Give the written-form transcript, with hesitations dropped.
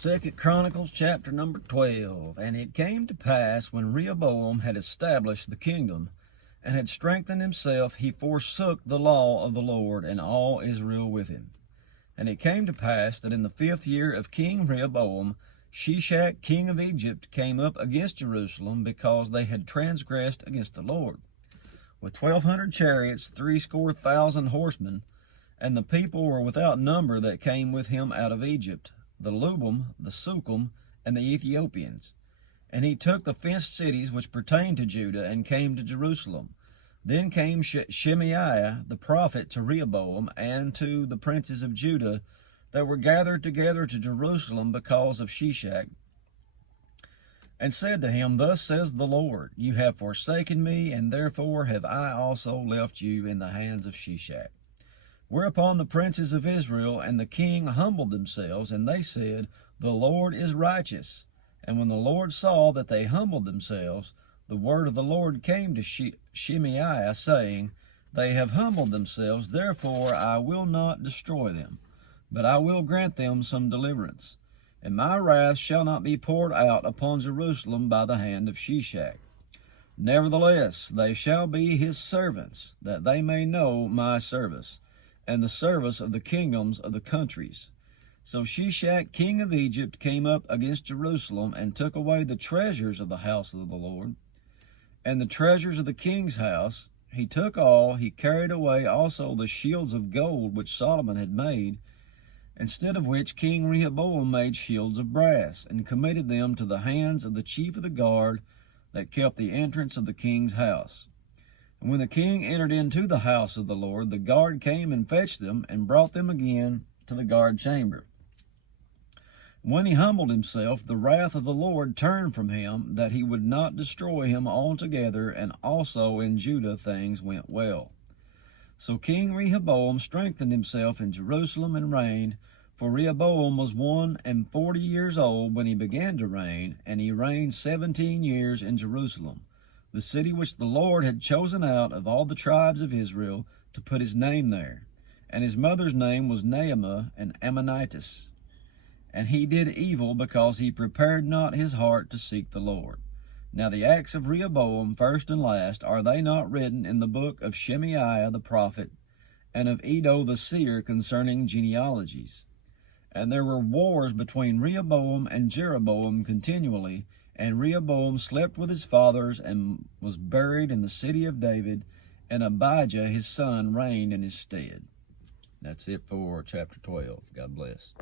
Second Chronicles chapter number 12. And it came to pass, when Rehoboam had established the kingdom, and had strengthened himself, he forsook the law of the Lord, and all Israel with him. And it came to pass that in the 5th year of King Rehoboam, Shishak king of Egypt came up against Jerusalem, because they had transgressed against the Lord, with 1,200 chariots, 70,000 horsemen, and the people were without number that came with him out of Egypt, the Lubim, the Sukkim, and the Ethiopians. And he took the fenced cities which pertained to Judah, and came to Jerusalem. Then came Shemaiah the prophet to Rehoboam, and to the princes of Judah that were gathered together to Jerusalem because of Shishak, and said to him, Thus says the Lord, You have forsaken me, and therefore have I also left you in the hands of Shishak. Whereupon the princes of Israel and the king humbled themselves, and they said, The Lord is righteous. And when the Lord saw that they humbled themselves, the word of the Lord came to Shemaiah, saying, They have humbled themselves, therefore I will not destroy them, but I will grant them some deliverance. And my wrath shall not be poured out upon Jerusalem by the hand of Shishak. Nevertheless, they shall be his servants, that they may know my service, and the service of the kingdoms of the countries. So Shishak king of Egypt came up against Jerusalem, and took away the treasures of the house of the Lord, and the treasures of the king's house. He took all. He carried away also the shields of gold which Solomon had made, instead of which King Rehoboam made shields of brass, and committed them to the hands of the chief of the guard that kept the entrance of the king's house. And when the king entered into the house of the Lord, the guard came and fetched them, and brought them again to the guard chamber. When he humbled himself, the wrath of the Lord turned from him, that he would not destroy him altogether, and also in Judah things went well. So King Rehoboam strengthened himself in Jerusalem and reigned, for Rehoboam was 41 years old when he began to reign, and he reigned 17 years in Jerusalem, the city which the Lord had chosen out of all the tribes of Israel to put his name there. And his mother's name was Naamah, an Ammonitess. And he did evil, because he prepared not his heart to seek the Lord. Now the acts of Rehoboam, first and last, are they not written in the book of Shemaiah the prophet, and of Iddo the seer concerning genealogies? And there were wars between Rehoboam and Jeroboam continually, and Rehoboam slept with his fathers, and was buried in the city of David, and Abijah his son reigned in his stead. That's it for chapter 12. God bless.